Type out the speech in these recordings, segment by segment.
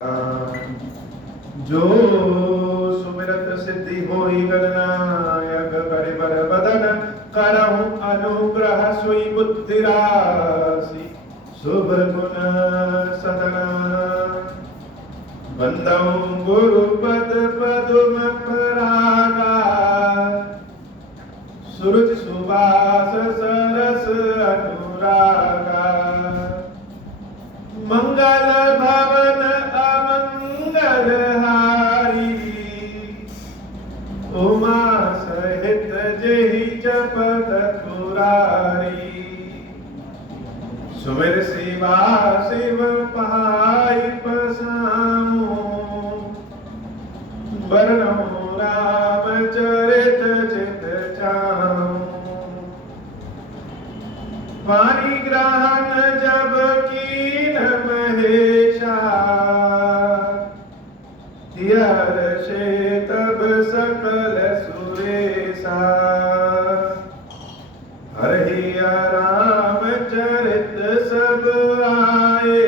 जो सुमिरत सिद्धि होई गणनायक करे बर बदन करहु अनुग्रह सोई बुद्धि राशि शुभ गुण सदना बंदौ गुरु पद पदुम परागा सुरुचि सुबास सरस अनुरागा मंगल भवन अमंगल हारी उमा सहित जेहि जपत पुरारी सुमिर शिवा शिव पाई पसाऊं वर्णो राम चरित चित चाऊं पानी ग्रहण जब कीन महेशा दियर से तब सकल सुरेशा हरि राम चरित सब आए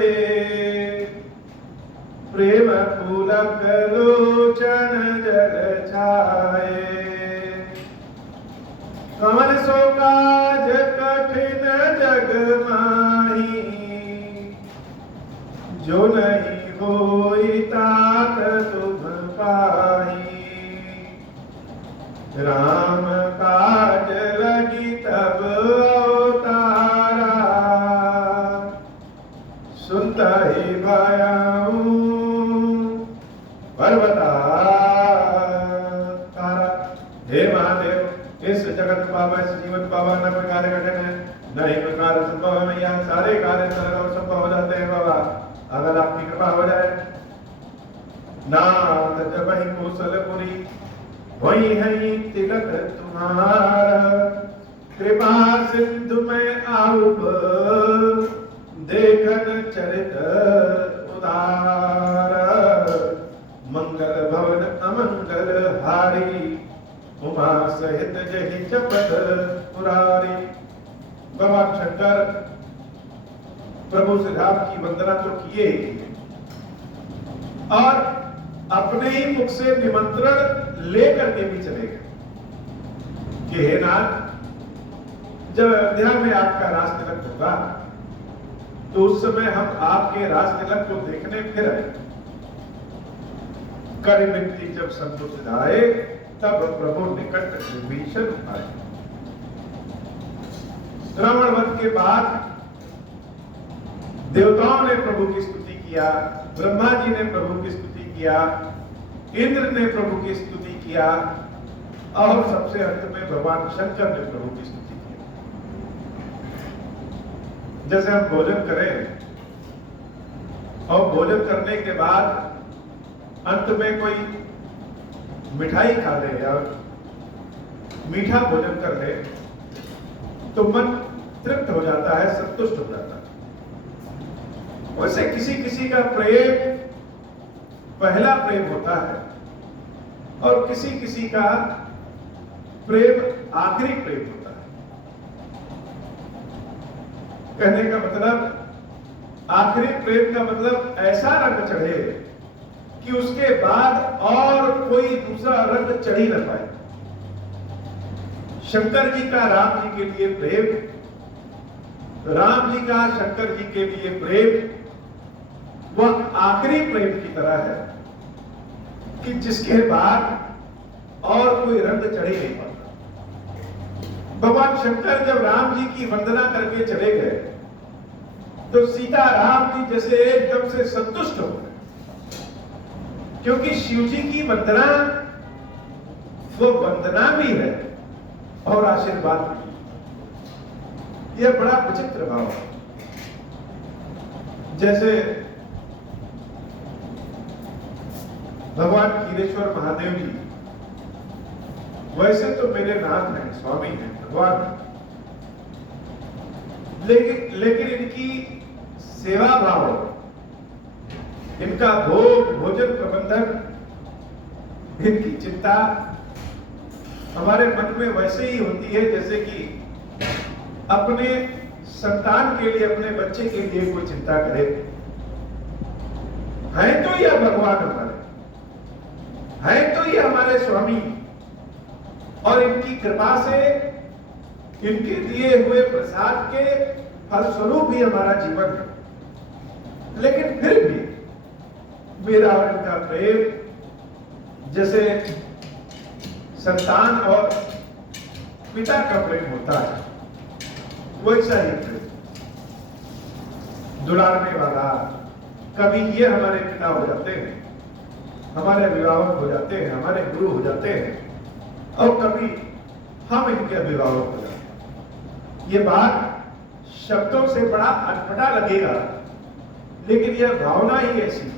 प्रेम पुलक लोचन जल छाए कमल सो काज कठिन जग माही जो नहीं होई तात तुम पाही राम काज लगी तब अवतारा सुनता ही भयाऊं पर्वतारा। हे महादेव इस जगत पावा इस जीवन पावा न कोई कार्य कठिन है न ही कोई कार्य संभव है। यहाँ सारे कार्य सरल और संभव हो जाते हैं बाबा अगर आपकी कृपा हो जाए। नाथ जब ही कौशलपुरी वही है तिलक तुम्हारा कृपा सिंधु में आऊब देखन चरित उदार मंगल भवन अमंगल हारी उमा सहित जहि जपत पुरारी। भगवान शंकर प्रभु सिद्धार्थ की वंदना तो किए और अपने ही मुख से निमंत्रण लेकर के भी चले गए कि हे नाथ जब अयोध्या में आपका रास तिलक होगा तो उस समय हम आपके रास तिलक को देखने फिर आए। कर मिट्टी जब संतुष्ट आए तब प्रभु निकट विभीषण आए। रावण वध के बाद देवताओं ने प्रभु की स्तुति किया, ब्रह्मा जी ने प्रभु की स्तुति किया, इंद्र ने प्रभु की स्तुति किया और सबसे अंत में भगवान शंकर ने प्रभु की स्तुति की। जैसे हम भोजन करें और भोजन करने के बाद अंत में कोई मिठाई खा ले या मीठा भोजन कर ले तो मन तृप्त हो जाता है, संतुष्ट हो जाता है। वैसे किसी किसी का प्रेम पहला प्रेम होता है और किसी किसी का प्रेम आखिरी प्रेम होता है। कहने का मतलब आखिरी प्रेम का मतलब ऐसा रंग चढ़े कि उसके बाद और कोई दूसरा रंग चढ़ ही न पाए। शंकर जी का राम जी के लिए प्रेम, राम जी का शंकर जी के लिए प्रेम वह आखिरी प्रेम की तरह है कि जिसके बाद और कोई रंग चढ़ ही नहीं पाता। भगवान शंकर जब राम जी की वंदना करके चले गए तो सीता राम जी जैसे एकदम से संतुष्ट हो गए, क्योंकि शिव जी की वंदना वो वंदना भी है और आशीर्वाद भी। यह बड़ा विचित्र भाव है। जैसे भगवान खीरेश्वर महादेव जी वैसे तो मेरे नाथ हैं, स्वामी हैं, भगवान, लेकिन इनकी सेवा भाव, इनका भोग भोजन प्रबंधन, इनकी चिंता हमारे मन में वैसे ही होती है जैसे कि अपने संतान के लिए, अपने बच्चे के लिए कोई चिंता करे। हैं तो यह भगवान हमारे, हैं तो ये हमारे स्वामी, और इनकी कृपा से, इनके दिए हुए प्रसाद के फलस्वरूप ही हमारा जीवन है। लेकिन फिर भी मेरा और इनका प्रेम जैसे संतान और पिता का प्रेम होता है, वैसा ही प्रेम, दुलारने वाला। कभी ये हमारे पिता हो जाते हैं, हमारे अभिभावक हो जाते हैं, हमारे गुरु हो जाते हैं, और कभी हम इनके अभिभावक हो जाते हैं। ये बात शब्दों से बड़ा अटपटा लगेगा, लेकिन यह भावना ही ऐसी।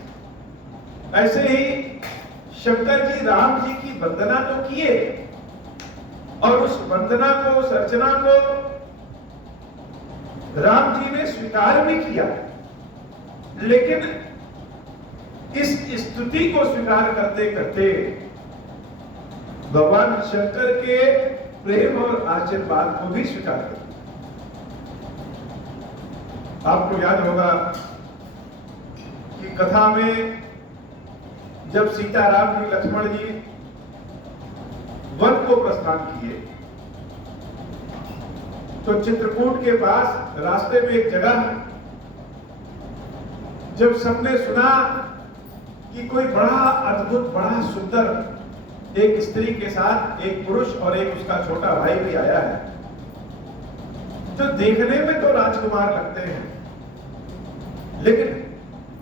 ऐसे ही शंकर जी राम जी की वंदना तो किए, और उस वंदना को, उस अर्चना को राम जी ने स्वीकार भी किया, लेकिन इस स्तुति को स्वीकार करते करते भगवान शंकर के प्रेम और आशीर्वाद को भी स्वीकार कर। आपको याद होगा कि कथा में जब सीताराम जी, लक्ष्मण जी वन को प्रस्थान किए, तो चित्रकूट के पास रास्ते में एक जगह, जब सबने सुना कि कोई बड़ा अद्भुत, बड़ा सुंदर एक स्त्री के साथ एक पुरुष और एक उसका छोटा भाई भी आया है, जो देखने में तो राजकुमार लगते हैं, लेकिन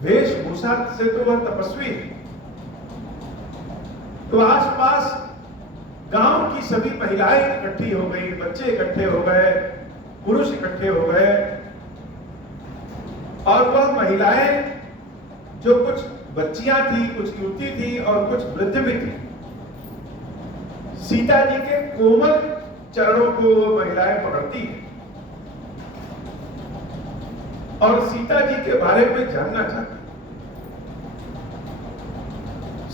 वेशभूषा से तो वह तपस्वी है। तो आसपास गांव की सभी महिलाएं इकट्ठी हो गई, बच्चे इकट्ठे हो गए, पुरुष इकट्ठे हो गए, और वह महिलाएं, जो कुछ बच्चियां थी, कुछ युवती थी और कुछ वृद्ध भी थी, सीता जी के कोमल चरणों को वो महिलाएं पकड़ती हैं और सीता जी के बारे में जानना चाहती।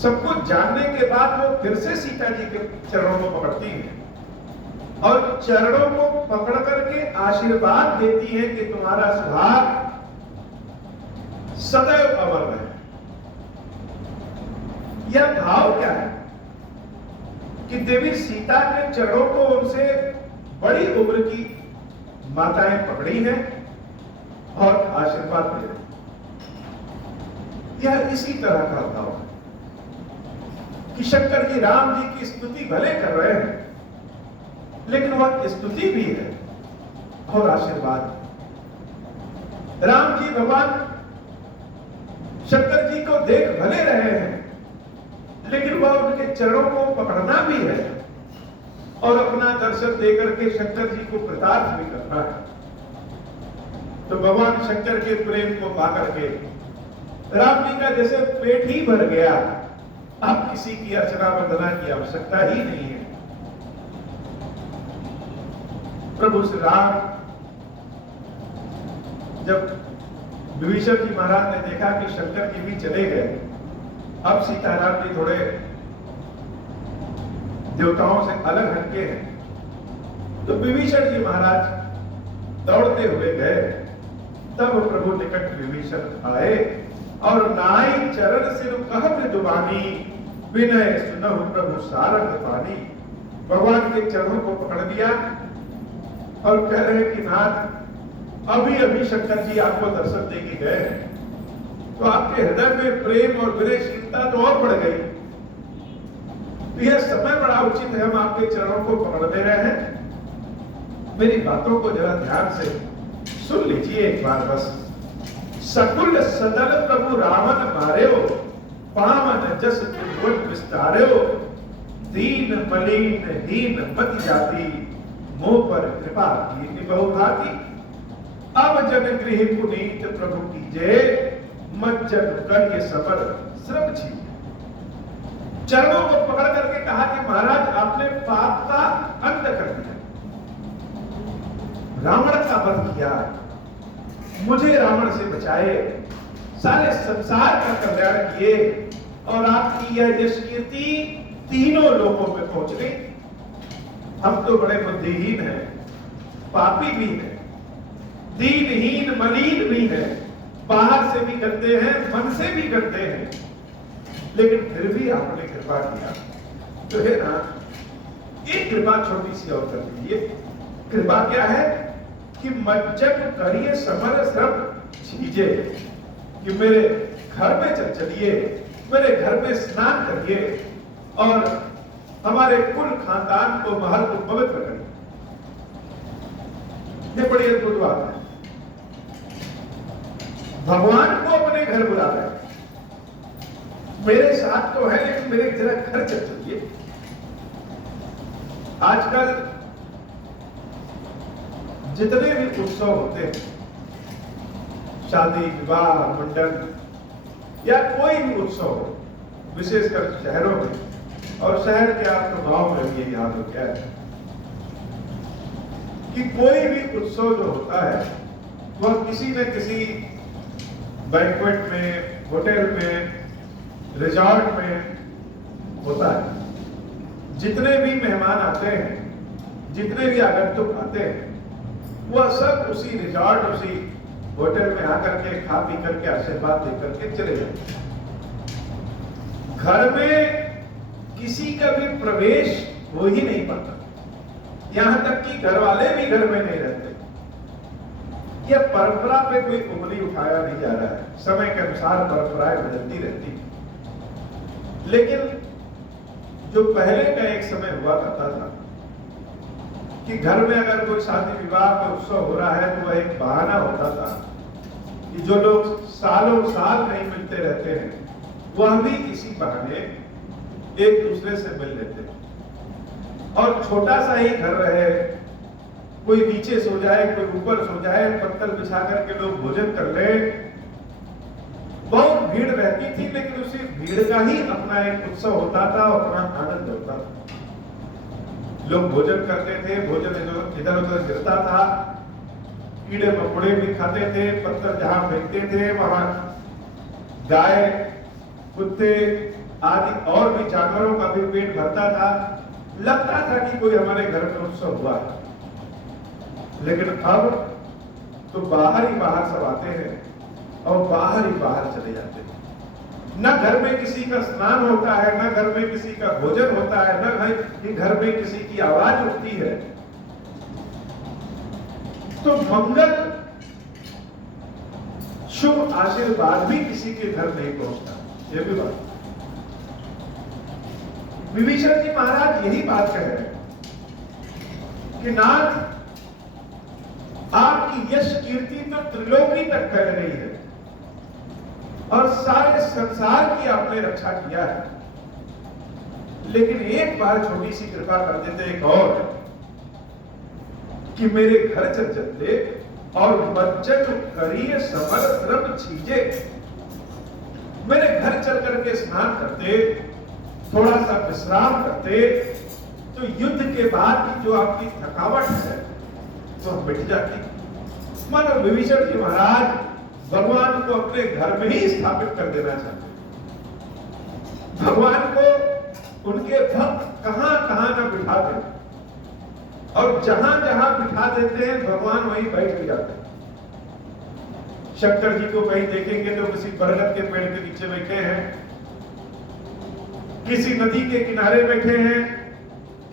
सब कुछ जानने के बाद वो फिर से सीता जी के चरणों को पकड़ती हैं और चरणों को पकड़ करके आशीर्वाद देती है कि तुम्हारा सुहाग सदैव अमर रहे। यह भाव क्या है कि देवी सीता के चरणों को उनसे बड़ी उम्र की माताएं पकड़ी हैं और आशीर्वाद दे रही। यह इसी तरह का भाव है कि शंकर जी राम जी की स्तुति भले कर रहे हैं, लेकिन वह स्तुति भी है और आशीर्वाद। राम जी भगवान शंकर जी को देख भले रहे हैं, लेकिन वह उनके चरणों को पकड़ना भी है और अपना दर्शन देकर के शंकर जी को कृतार्थ भी करना है। तो भगवान शंकर के प्रेम को पाकर के राम जी का जैसे पेट ही भर गया, अब किसी की अर्चना वंदना की आवश्यकता ही नहीं है। प्रभु श्री राम जब विभीषण जी महाराज ने देखा कि शंकर जी भी चले गए, अब सीताराम जी थोड़े देवताओं से अलग हटके हैं, तो विभीषण जी महाराज दौड़ते हुए गए। तब प्रभु निकट विभीषण आए और नाई चरण सिर कह मृदुबानी, विनय सुनहु प्रभु सारंग पानी। भगवान के चरणों को पकड़ लिया और कह रहे कि नाथ, अभी अभी शंकर जी आपको दर्शन देके गए, तो आपके हृदय में प्रेम और विनयशीलता तो और बढ़ गई। तो यह समय बड़ा उचित है, हम आपके चरणों को पकड़ ले रहे हैं। मेरी बातों को जरा ध्यान से सुन लीजिए एक बार बस। सकुल सदल प्रभु रावण मार्यो, पावन जस त्रिभुवन विस्तार्यो, दीन मलिन हीन मति जाति, मोह पर कृपा की बहुभाति। अब जन गृह पुनीत प्रभु कीजे, मज्जन कन्य सबर श्रम छी। चरणों को पकड़ करके कहा कि महाराज, आपने पाप का अंत कर दिया, रावण का वध किया, मुझे रावण से बचाए, सारे संसार का कल्याण किए, और आपकी यह यश कीर्ति तीनों लोकों में पहुंच गई। हम तो बड़े बुद्धिहीन हैं, पापी भी हैं, दीनहीन मलिन भी हैं, बाहर से भी करते हैं, मन से भी करते हैं, लेकिन फिर भी आपने कृपा किया तो है ना, एक कृपा छोटी सी और कर दीजिए। कृपा क्या है कि मज्जन करिए समर सब चीजे, कि मेरे घर में चलिए, मेरे घर में स्नान करिए और हमारे कुल खानदान को, महल को पवित्र करिए। ये बड़ी अद्भुत बात है। भगवान को अपने घर बुला रहे हैं, मेरे साथ तो है लेकिन मेरे जरा घर चलिए। आजकल जितने भी उत्सव होते हैं, शादी विवाह मंडल या कोई भी उत्सव हो, विशेषकर शहरों में, और शहर के आप तो गांव में भी यहां तो क्या है कि कोई भी उत्सव जो होता है वह किसी न किसी बैंक्वेट में, होटल में, रिजॉर्ट में होता है। जितने भी मेहमान आते हैं, जितने भी आगंतुक आते हैं, वह सब उसी रिजॉर्ट, उसी होटल में आकर के खा पी करके आशीर्वाद देकर के चले जाते हैं। घर में किसी का भी प्रवेश हो ही नहीं पाता, यहां तक कि घर वाले भी घर में नहीं रहते। यह परंपरा पे कोई उंगली उठाया नहीं जा रहा है, समय के अनुसार परंपराएं बदलती रहती हैं। लेकिन जो पहले का एक समय हुआ करता था कि घर में अगर कोई शादी विवाह का उत्सव हो रहा है तो वह एक बहाना होता था कि जो लोग सालों साल नहीं मिलते रहते हैं वह भी इसी बहाने एक दूसरे से मिल लेते हैं। और छोटा सा ही घर रहे, कोई नीचे सो जाए, कोई ऊपर सो जाए, पत्थर बिछा करके लोग भोजन कर ले। बहुत भीड़ रहती थी, लेकिन उसी भीड़ का ही अपना एक उत्सव होता था, अपना आनंद होता था। लोग भोजन करते थे, भोजन इधर उधर गिरता था, कीड़े मकोड़े भी खाते थे, पत्थर जहां फेंकते थे वहां गाय, कुत्ते आदि और भी जानवरों का भी पेट भरता था। लगता था कि कोई हमारे घर में उत्सव हुआ है। लेकिन अब तो बाहर ही बाहर सब आते हैं और बाहर ही बाहर चले जाते हैं। न घर में किसी का स्नान होता है, न घर में किसी का भोजन होता है, न घर में किसी की आवाज उठती है। तो मंगल, शुभ आशीर्वाद भी किसी के घर नहीं पहुंचता। यह भी बात विभीषण जी महाराज यही बात कह रहे हैं कि नाथ, आपकी यश कीर्ति तो त्रिलोकी तक फैल रही है और सारे संसार की आपने रक्षा किया है, लेकिन एक बार छोटी सी कृपा कर देते एक और, कि मेरे घर चल चलते और मज्जन करिए समर श्रम छीजे, मेरे घर चल करके स्नान करते, थोड़ा सा विश्राम करते, तो युद्ध के बाद की जो आपकी थकावट है वो मिट जाती। मानो विभीषण जी महाराज भगवान को अपने घर में ही स्थापित कर देना चाहते। भगवान को उनके भक्त कहां कहां न बिठा दे, और जहां जहां बिठा देते हैं भगवान वहीं बैठ जाते हैं। शंकर जी को कहीं देखेंगे तो किसी बरगद के पेड़ के नीचे बैठे हैं, किसी नदी के किनारे बैठे हैं,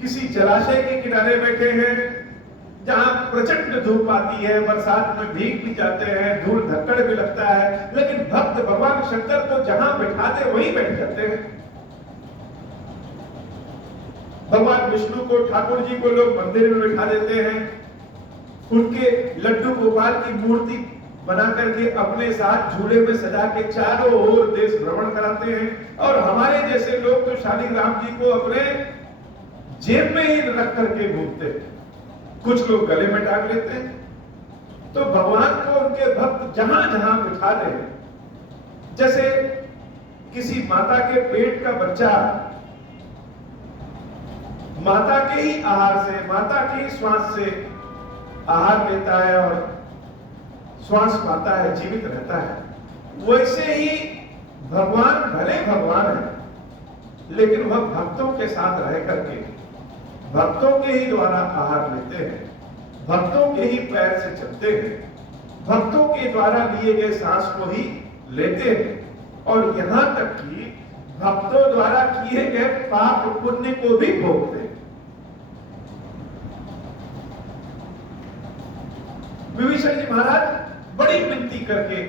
किसी जलाशय के किनारे बैठे हैं, जहां प्रचंड धूप आती है, बरसात में भीग भी जाते हैं, धूल धक्कड़ भी लगता है, लेकिन भक्त भगवान शंकर को जहां बैठाते वहीं बैठ जाते हैं। भगवान विष्णु को, ठाकुर जी को लोग मंदिर में बैठा देते हैं, उनके लड्डू गोपाल की मूर्ति बना करके अपने साथ झूले में सजा के चारों ओर देश भ्रमण कराते हैं। और हमारे जैसे लोग तो शालिग्राम जी को अपने जेब में ही रख करके घूमते हैं, कुछ लोग गले में टांग लेते हैं। तो भगवान को उनके भक्त जहां जहां बिठा रहे हैं, जैसे किसी माता के पेट का बच्चा माता के ही आहार से, माता के ही श्वास से आहार लेता है और श्वास पाता है, जीवित रहता है, वैसे ही भगवान भले भगवान है, लेकिन वह भक्तों के साथ रह करके भक्तों के ही द्वारा आहार लेते हैं, भक्तों के ही पैर से चलते हैं, भक्तों के द्वारा लिए गए सांस को ही लेते हैं और यहां तक कि भक्तों द्वारा किए गए पाप पुण्य को भी भोगते हैं। विभीषण जी महाराज बड़ी विनती करके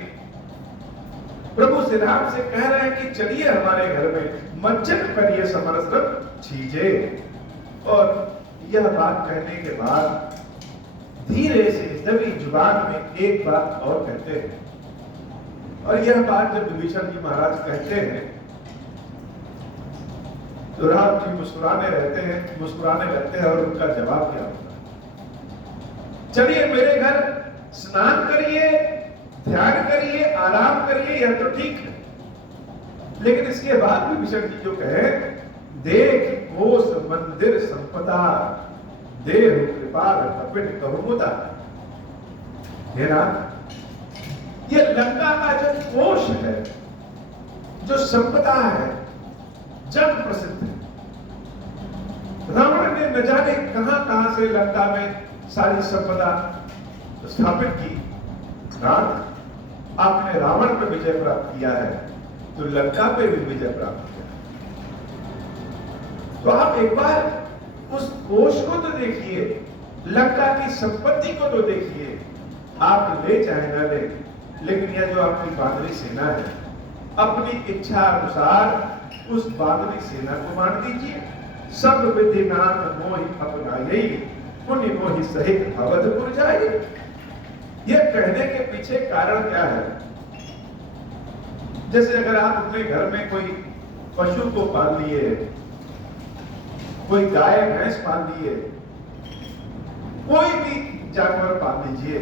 प्रभु श्री राम से कह रहे हैं कि चलिए हमारे घर में मंचन करिए समरस छीजे। और यह बात कहने के बाद धीरे से दबी जुबान में एक बात और कहते हैं। और यह बात जब विभीषण जी महाराज कहते हैं तो राम जी मुस्कुराने लगते हैं और उनका जवाब क्या होता है? चलिए मेरे घर स्नान करिए, ध्यान करिए, आराम करिए, यह तो ठीक है, लेकिन इसके बाद विभीषण जी जो कहे, देख कोस मंदिर संपदा देह कृपाल कपिट कहुमुदा। ये लंका का जो कोश है, जो संपदा है, जग प्रसिद्ध है। रावण ने न जाने कहां से लंका में सारी संपदा स्थापित की। नाथ, आपने रावण पर विजय प्राप्त किया है तो लंका पे भी विजय प्राप्त किया। तो आप एक बार उस कोश को तो देखिए, लंका की संपत्ति को तो देखिए। आप ले चाहे न ले, लेकिन यह जो आपकी बादरी सेना है, अपनी इच्छा अनुसार उस बादरी सेना को मार दीजिए। सब विधि नाथ मोहि अपनाई, पुण्य मोहि सहित अवधपुर जाइए। यह कहने के पीछे कारण क्या है? जैसे अगर आप अपने घर में कोई पशु को पाल लिए, कोई गाय भैंस पाल लिए, कोई भी जानवर पाल लीजिए,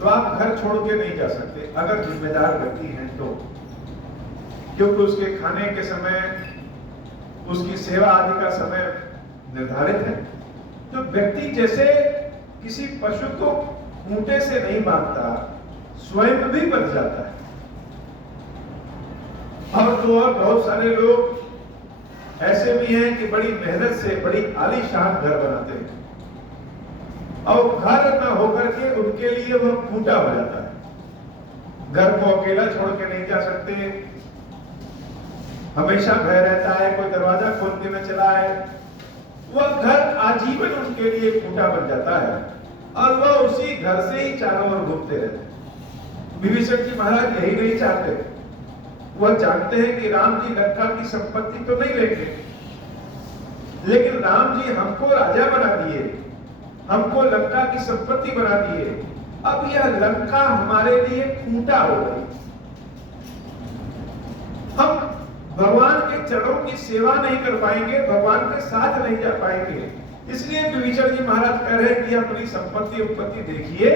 तो आप घर छोड़ के नहीं जा सकते अगर जिम्मेदार व्यक्ति हैं तो, क्योंकि उसके खाने के समय, उसकी सेवा आदि का समय निर्धारित है। तो व्यक्ति जैसे किसी पशु को खूंटे से नहीं बांधता, स्वयं भी बच जाता है। और तो और बहुत सारे लोग ऐसे भी हैं कि बड़ी मेहनत से बड़ी आलीशान घर बनाते हैं और घर न होकर के उनके लिए वह खूंटा हो जाता है। घर को अकेला छोड़ के नहीं जा सकते, हमेशा भय रहता है कोई दरवाजा खोल के न चला है। वह घर आजीवन उनके लिए खूंटा बन जाता है और वह उसी घर से ही चारों ओर घूमते रहते हैं। विभीषण जी महाराज यही नहीं चाहते। वह जानते हैं कि राम जी लंका की संपत्ति तो नहीं लेंगे, लेकिन राम जी हमको राजा बना दिए, हमको लंका की संपत्ति बना दिए। अब यह लंका हमारे लिए खूंटा हो गई। हम भगवान के चरणों की सेवा नहीं कर पाएंगे, भगवान के साथ नहीं जा पाएंगे। इसलिए विभीषण जी महाराज कह रहे हैं कि अपनी संपत्ति उपपत्ति देखिए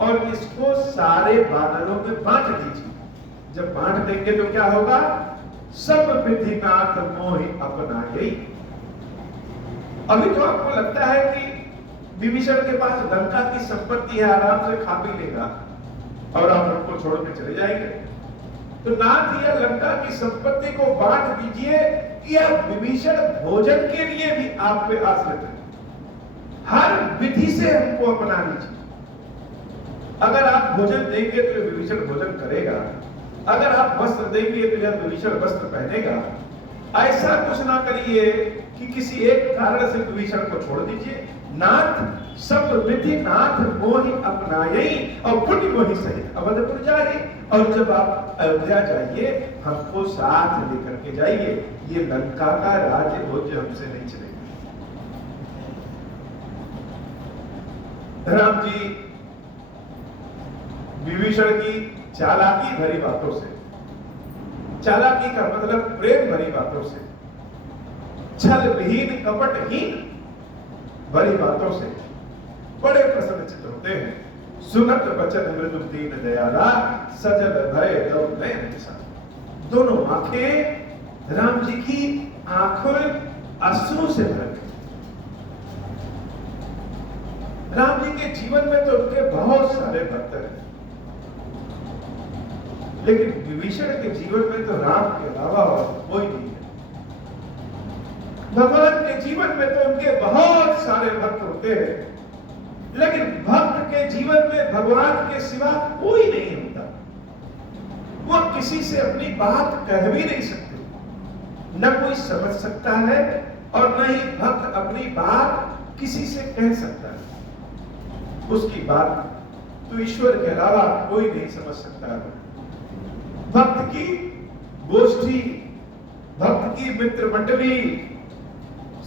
और इसको सारे बादलों में बांट दीजिए। जब बांट देंगे तो क्या होगा? सब विधिनाथ मोहि अपनाई। अभी तो आपको लगता है कि विभीषण के पास लंका की संपत्ति है, आराम से खा पी लेगा और आप हमको छोड़ के चले जाएंगे। तो नाथ, यह लंका की संपत्ति को बांट दीजिए। यह विभीषण भोजन के लिए भी आप पे आश्रित है। हर विधि से हमको अपना लीजिए। अगर आप भोजन देंगे तो विभीषण भोजन करेगा, अगर आप वस्त्र देंगे तो यह विभीषण वस्त्र पहनेगा। ऐसा कुछ ना करिए कि किसी एक कारण से विभीषण को छोड़ दीजिए। नाथ, सब विधि नाथ मोहि अपनाई और पुण्य मोहि सहित अवधपुर जाइए। और जब आप अयोध्या जाइए, हमको साथ लेकर के जाइए। ये लंका का राज्य भोज्य हमसे नहीं चलेगा। राम जी विभीषण की चालाकी भरी बातों से, चालाकी का मतलब प्रेम भरी बातों से, छल विहीन कपटहीन भरी बातों से बड़े प्रसन्नचित्त होते हैं। सुनत बचन मृदु दीन दयाला, सजल भय दो नयन निशान। दोनों आंखें राम जी की आंखों अश्रु से भर गई। राम जी के जीवन में तो उनके बहुत सारे भक्त हैं, लेकिन विभीषण के जीवन में तो राम के अलावा कोई नहीं है। भगवान के जीवन में तो उनके बहुत सारे भक्त होते हैं, लेकिन भक्त के के जीवन में भगवान के सिवा कोई नहीं होता। वो किसी से अपनी बात कह भी नहीं सकते, न कोई समझ सकता है और न ही भक्त अपनी बात किसी से कह सकता है। उसकी बात तो ईश्वर के अलावा कोई नहीं समझ सकता है। भक्त की गोष्ठी, भक्त की मित्र मंडली,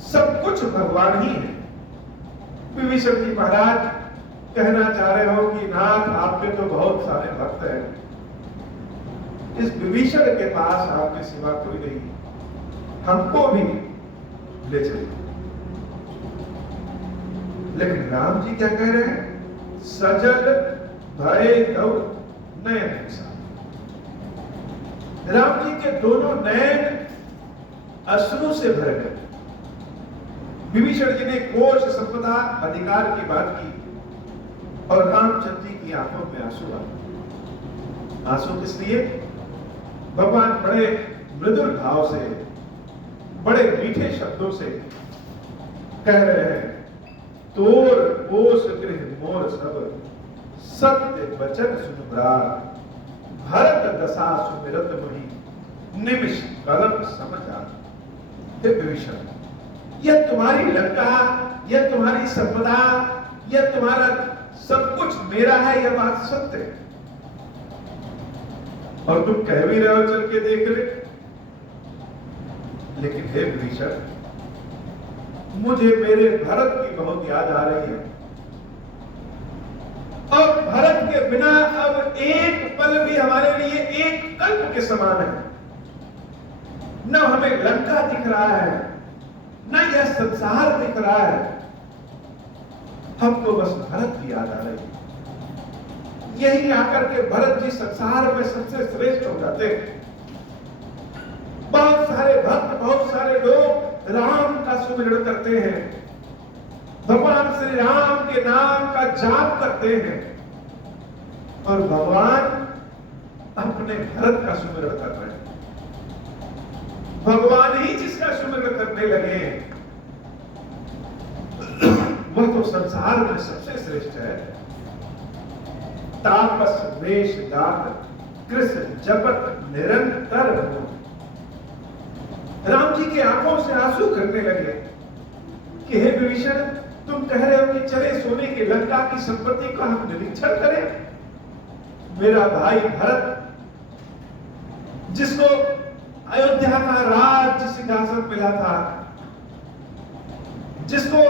सब कुछ भगवान ही है। विभीषण जी महाराज कहना चाह रहे हो कि नाथ आपके तो बहुत सारे भक्त हैं, इस विभीषण के पास आपके सिवा कोई नहीं, हमको भी ले चलिए। लेकिन राम जी क्या कह रहे हैं? सजल भय तव नयन सा। राम जी के दोनों नयन अश्रु से भर गए। विभीषण जी ने कोश संपदा अधिकार की बात की और रामचंद्र जी की आंखों में आंसू आ। आंसू किस लिए? भगवान बड़े मृदुल भाव से, बड़े मीठे शब्दों से कह रहे हैं, तोर पोष गृह मोर सब, सत्य वचन सुन प्राण, भरत दशा सुमिरत मुहि, निमिष कलम समझा। हे विभीषण, यह तुम्हारी लंका, यह तुम्हारी संपदा, यह तुम्हारा सब कुछ मेरा है, यह बात सत्य है। और तुम कह भी रहे हो चल के देख ले। लेकिन हे विभीषण, मुझे मेरे भरत की बहुत याद आ रही है, और भरत के बिना अब एक पल भी हमारे लिए एक कल्प के समान है। न हमें लंका दिख रहा है, न यह संसार दिख रहा है, हमको बस भरत की याद आ रही है। यही आकर के भरत जी संसार में सबसे श्रेष्ठ हो जाते हैं। बहुत सारे भक्त, बहुत सारे लोग राम का सुमिरन करते हैं, भगवान श्री राम के नाम का जाप करते हैं, और भगवान अपने भरत का सुमिरन कर रहे हैं। भगवान ही जिसका सुमिरन करने लगे वह तो संसार में सबसे श्रेष्ठ है। तापस वेश दात कृष्ण जपत निरंतर हो। राम जी की आंखों से आंसू गिरने लगे कि हे विभीषण, तुम कह रहे हो कि चले सोने की लंका की संपत्ति का हम निरीक्षण करें। मेरा भाई भरत, जिसको अयोध्या का राज्य सिंहासन मिला था, जिसको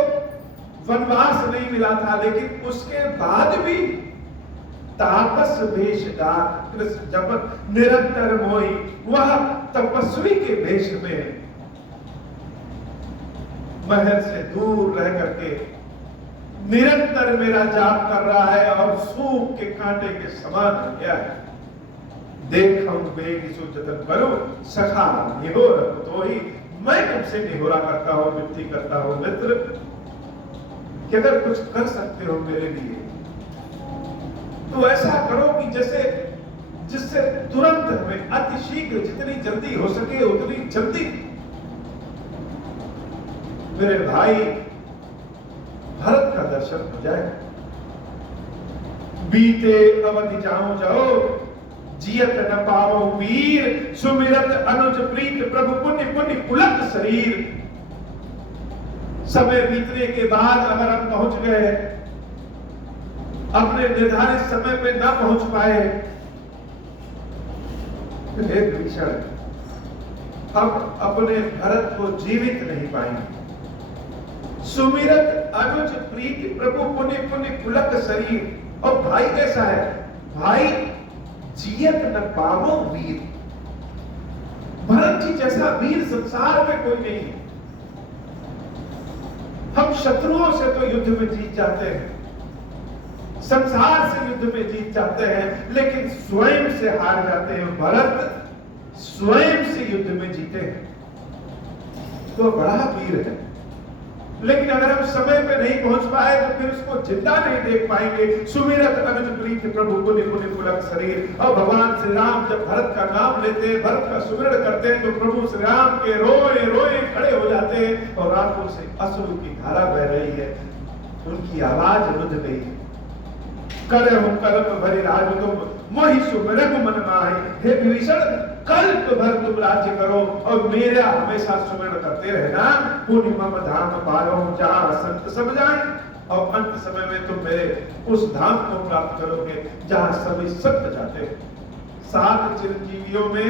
वनवास नहीं मिला था, लेकिन उसके बाद भी तापस वेश दात कृष्ण जपत निरंतर मोहि, वह तपस्वी के वेश में महल से दूर रह करके निरंतर मेरा जाप कर रहा है और सूप के कांटे के समान हो गया है। देखो बेगी सो जतन करो सखा निहोर तो ही, मैं तुमसे निहोरा करता हूं, विनती करता हूं मित्र, कि अगर कुछ कर सकते हो मेरे लिए तो ऐसा करो कि जैसे जिससे तुरंत हमें अति शीघ्र, जितनी जल्दी हो सके उतनी जल्दी मेरे भाई भरत का दर्शन हो जाए। बीते अवधि जाओ जियत न पावो वीर, सुमिरत अनुज प्रीत प्रभु पुण्य पुण्य पुलक शरीर। समय बीतने के बाद अगर हम पहुंच गए, अपने निर्धारित समय पे न पहुंच पाए, तो हे विभीषण, हम अपने भरत को जीवित नहीं पाएंगे। सुमिरत अनुज प्रीति प्रभु पुण्य पुण्य पुलक शरीर। और भाई कैसा है? भाई जियत न पावो वीर। भरत जी जैसा वीर संसार में कोई नहीं है। हम शत्रुओं से तो युद्ध में जीत जाते हैं, संसार से युद्ध में जीत जाते हैं, लेकिन स्वयं से हार जाते हैं। भरत स्वयं से युद्ध में जीते हैं तो बड़ा वीर है। लेकिन अगर हम समय पे नहीं पहुंच पाए तो फिर उसको जिंदा नहीं देख पाएंगे। सुमिरत अनुज प्रीत प्रभु पुण्य पुण्य पुलक शरीर। और भगवान श्री राम जब भरत का नाम लेते हैं, भरत का सुमिरन करते हैं, तो प्रभु श्री राम के रोए रोए खड़े हो जाते हैं और आंखों से अश्रु की धारा बह रही है, उनकी आवाज रुध गई है। करे हो कल्प भरी राज तुम मोहि सुमरन मन माहि। हे विभीषण, कल्प भर तुम राज्य करो और मेरा हमेशा सुमरण करते रहना। पुण्य मम धाम पालो जहाँ संत सब जाए। और अंत समय में तुम मेरे उस धाम को प्राप्त करोगे जहाँ सभी संत जाते हैं। 7 चिरंजीवियों में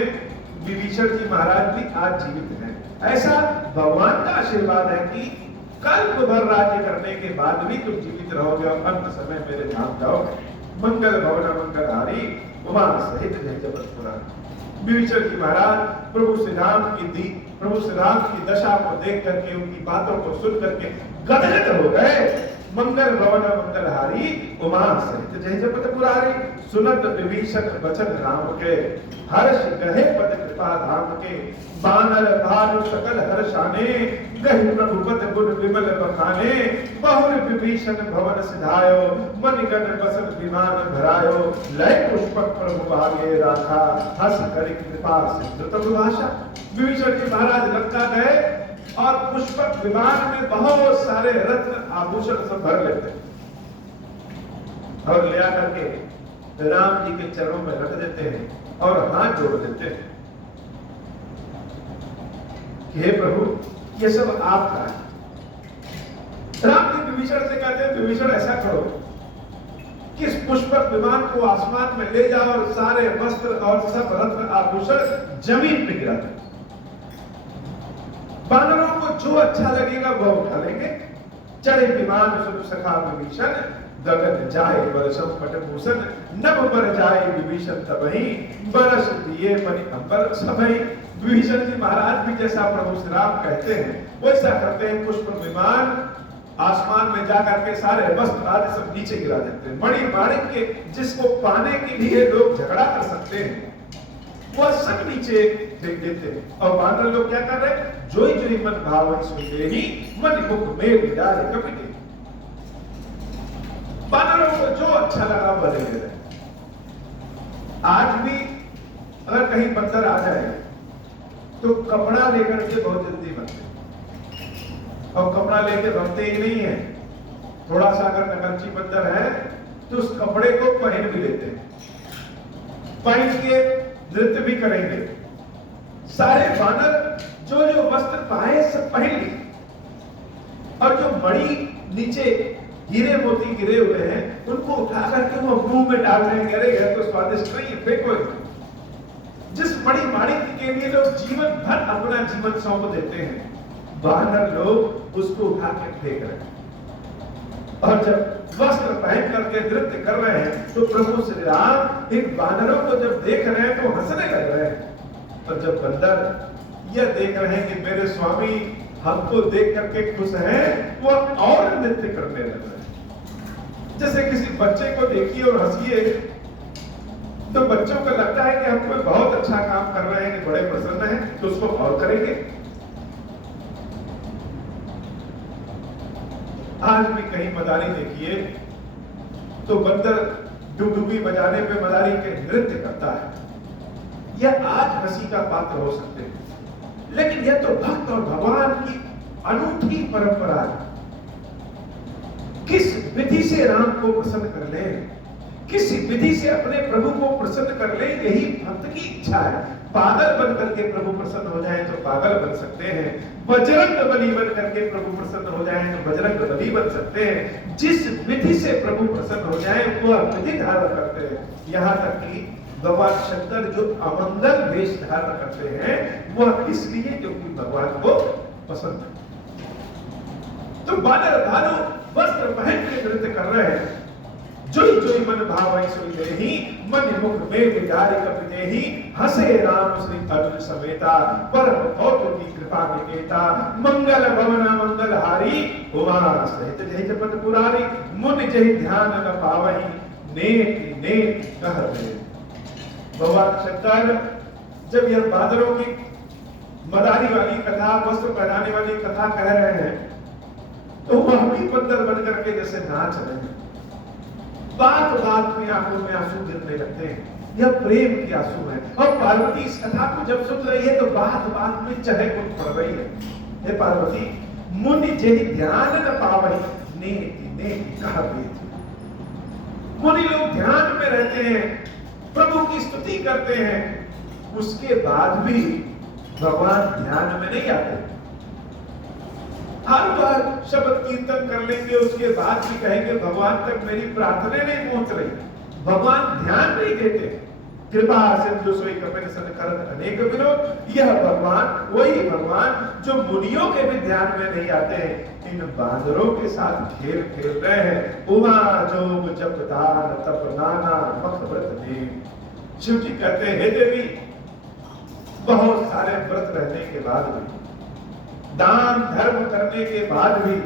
विभीषण जी महाराज भी आज जीवित हैं। ऐसा भगवान का आशीर्वाद है कि कल्प भर राज्य करने के बाद भी तुम जीवित रहोगे और अंत समय मेरे धाम जाओगे। मंगल भवन मंगलहारी उमा सहित जय जगत। विभीषण जी महाराज प्रभु श्री राम की दशा को देख करके, उनकी बातों को सुन करके गदगद हो गए। मंगल भवन मंगलहारी उमा सहित जय जगत पुरारी। सुनत विभीषण वचन राम के हर्ष गहे पद कृपा धाम के। बानर भानु सकल हर्षाने गहि प्रभुपद गुण विमल बखाने। बहुर विभीषण भवन सिधायो मन गण बसन विमान भरायो। लय पुष्पक प्रभु आगे राखा हस करि कृपा सिंधु तब भाषा। विभीषण जी महाराज लंका गए और पुष्पक विमान में बहुत सारे रत्न आभूषण सब भर लेते और ले आकर के राम जी के चरणों में रख देते हैं और हाथ जोड़ देते हैं। हे प्रभु, ये सब आपका है। राम जी विभीषण से कहते हैं, विभीषण ऐसा करो कि इस पुष्पक विमान को आसमान में ले जाओ और सारे वस्त्र और सब रत्न आभूषण जमीन पे गिरा दो। बानरों को जो अच्छा लगेगा वो उठा लेंगे। चढ़े विमान सुन सखा विभीषण गगन जाए वर्षम पटभूषण। नभ पर जाए विभीषण तबहि बरस दिए मणि अंबर सबहि। विभीषण जी महाराज भी जैसा प्रभु श्री राम कहते हैं वैसा करते हैं। पुष्प विमान आसमान में जाकर के सारे वस्त्र आदि सब नीचे गिरा देते हैं। मणि माणिक के जिसको पाने के लिए लोग झगड़ा कर सकते हैं वह सब नीचे फेंक देते हैं। और बानर लोग क्या कर रहे हैं? जोई जोई मन भाव सुनते ही मन मुख में डाले कपिटे। बानरों को जो अच्छा लगा वो ले रहे। आज भी अगर कहीं बंदर आ जाए तो कपड़ा लेकर के बहुत जल्दी बनते, और कपड़ा लेके बनते ही नहीं है। थोड़ा सा अगर नकलची बंदर है तो उस कपड़े को पहन भी लेते हैं, पहन के नृत्य भी करेंगे। सारे बानर जो जो वस्त्र पाए सब पहन लिए, और जो मणि नीचे हीरे मोती गिरे हुए हैं उनको उठा करके वो मुंह में डाल रहे हैं। अरे यह तो स्वादिष्ट नहीं है, फेंको। जिस मणि माणिक के लिए लोग जीवन भर अपना जीवन सौंप देते हैं, बानर लोग उसको उठा के फेंक रहे हैं। और जब वस्त्र पहन करके नृत्य कर रहे हैं तो प्रभु श्री राम इन बानरों को जब देख रहे हैं तो हंसने लग रहे हैं। और जब बंदर यह देख रहे हैं कि मेरे स्वामी हमको देख करके खुश हैं, वो और नृत्य करने लग रहे हैं। जैसे किसी बच्चे को देखिए और हंसिए तो बच्चों को लगता है कि हम कोई बहुत अच्छा काम कर रहे हैं, कि बड़े प्रसन्न हैं, तो उसको और करेंगे। आज भी कहीं मदारी देखिए तो बंदर डुगडुगी बजाने पे मदारी के नृत्य करता है। यह आज हंसी का पात्र हो सकते हैं, लेकिन यह तो भक्त और भगवान की अनूठी परंपरा है। किस विधि से राम को प्रसन्न कर ले, किस विधि से अपने प्रभु को प्रसन्न कर ले, यही भक्त की इच्छा है। पागल बन करके प्रभु प्रसन्न हो जाए तो पागल बन सकते हैं, बजरंग बली बन करके प्रभु प्रसन्न हो जाए तो बजरंग बली बन सकते हैं। जिस विधि से प्रभु प्रसन्न हो जाए वह विधि धारण करते हैं। यहाँ तक कि भगवान शंकर जो अमंगल वेश धारण करते हैं वह इसलिए क्योंकि भगवान को पसंद है। तो बानर भानु वस्त्र पहन के नृत्य कर रहे हैं। जोई जोई मन भावई सुनिते ही मन मुख में विदारी कपिते ही हसे राम श्री अर्जुन समेता परम भक्त की कृपा निकेता मंगल भवन मंगलहारी उमा सहित जय जपत पुरारी मुनि जय ध्यान न पावहि नेति नेति कह रहे। भगवान शंकर जब यह बादलों की मदारी वाली कथा, वस्त्र पहनाने वाली कथा कह रहे हैं तो वह भी बंदर बन करके जैसे नाच रहे हैं। बात बात में आंखों में आंसू गिरने लगते हैं। यह प्रेम के आंसू है। और पार्वती इस कथा को जब सुन रही है तो बात बात में चहक उठ पड़ रही है। हे पार्वती, मुनि जेहि ध्यान न पावहि नेति नेति कहबे। मुनि लोग ध्यान में रहते हैं, प्रभु की स्तुति करते हैं, उसके बाद भी भगवान ध्यान में नहीं आते। हर बार शब्द कीर्तन कर लेंगे, उसके बाद भी कहेंगे भगवान तक मेरी प्रार्थना नहीं पहुंच रही, भगवान ध्यान नहीं देते। कृपा सिंधु सोई कपिल सन करत अनेक विनोद, यह भगवान वही भगवान जो मुनियों के भी ध्यान में नहीं आते हैं, इन बांदरों के साथ खेल खेल रहे हैं। उमा जोग जप दान तप नाना मख व्रत देव। शिव जी कहते हैं, हे देवी, बहुत सारे व्रत रहने के बाद भी, दान धर्म करने के बाद भी,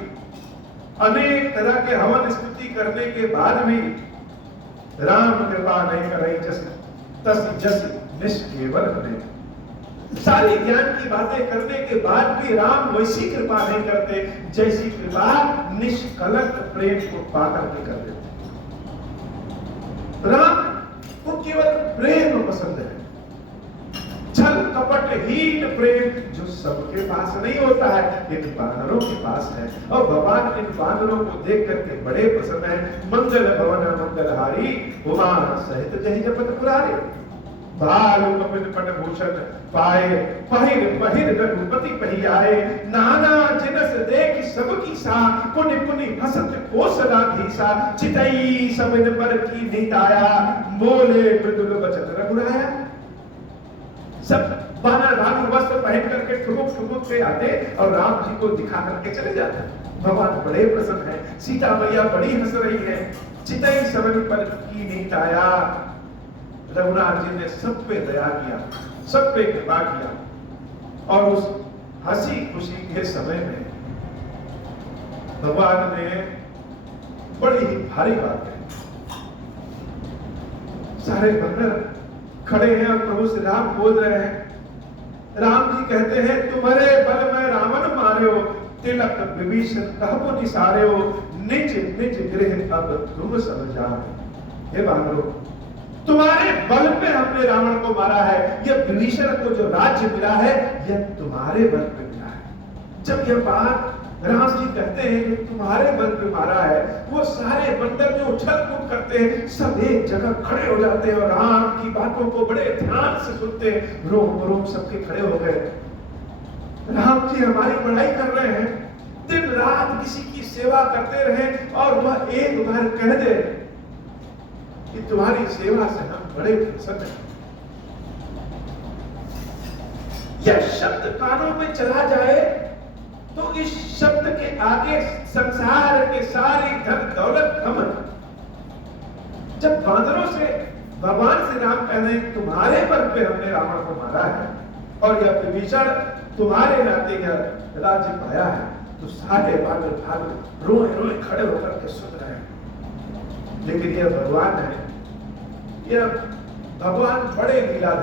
अनेक तरह के हवन स्तुति करने के बाद भी राम कृपा नहीं कर रही। जस तस जस निष्केवल बने। सारी ज्ञान की बातें करने के बाद भी राम वैसी कृपा नहीं करते जैसी कृपा निष्कलंक प्रेम को पाकर के कर देते। राम को केवल प्रेम पसंद है, छल कपटहीन प्रेम जो सबके पास नहीं होता है, इन बानरों के पास है। और भगवान इन बानरों को देख करके बड़े प्रसन्न है। मंगल भवन मंगलहारी, उमा सहित जहि जपत पुरारे। भालु कपिल पट भूषण पाए, पहिर पहिर रघुपति पहियाए। नाना जिनस देख सबकी सा, पुनि पुनि हसत कोसलाधीसा। चितई सबिन पर की नीताया, बोले मृदुल बचन रघुराया। सब बानर भालू वस्त्र पहन करके ठुमुक ठुमुक के आते और राम जी को दिखा करके चले जाते। भगवान बड़े प्रसन्न है, सीता मैया बड़ी हंस रही है। चितई सबिन पर की नीताया। रघुनाथ जी ने सब पे दया किया, सब पे कृपा किया। और उस हंसी खुशी के समय में भगवान ने बड़ी ही भारी बात कही। सारे बंदर खड़े हैं और प्रभु श्री राम बोल रहे हैं। राम जी कहते हैं, तुम्हारे बल में रावण मारे हो, तिलक विभीषण कहबो निसारे हो। निज निज गृह अब तुम समझा। हे बानरों, तुम्हारे बल पे हमने रावण को मारा है। यह विभीषण को जो राज्य मिला है, यह तुम्हारे बल पे मिला है। जब यह बात राम जी कहते हैं कि तुम्हारे बल पे मारा है, वो सारे बंदर जो उछल कूद करते हैं, सब एक जगह खड़े हो जाते हैं और राम की बातों को बड़े ध्यान से सुनते हैं। रोम रोम सबके खड़े हो गए। राम जी हमारी बड़ाई कर रहे हैं, दिन रात किसी की सेवा करते रहे और वह एक बार कह दे कि तुम्हारी सेवा से हम बड़े प्रसन्न हैं। यह शब्द कानों में चला जाए तो इस शब्द के आगे संसार के सारी धन दौलत घमंड। जब बांदरों से भगवान श्री राम कह रहे हैं, तुम्हारे बल पे हमने रावण को मारा है और यह विभीषण तुम्हारे नाते यह राज्य पाया है, तो सारे बानर भाग रोए रोए खड़े होकर के सुन रहे हैं। लेकिन यह भगवान है, यह भगवान बड़े लीलाधर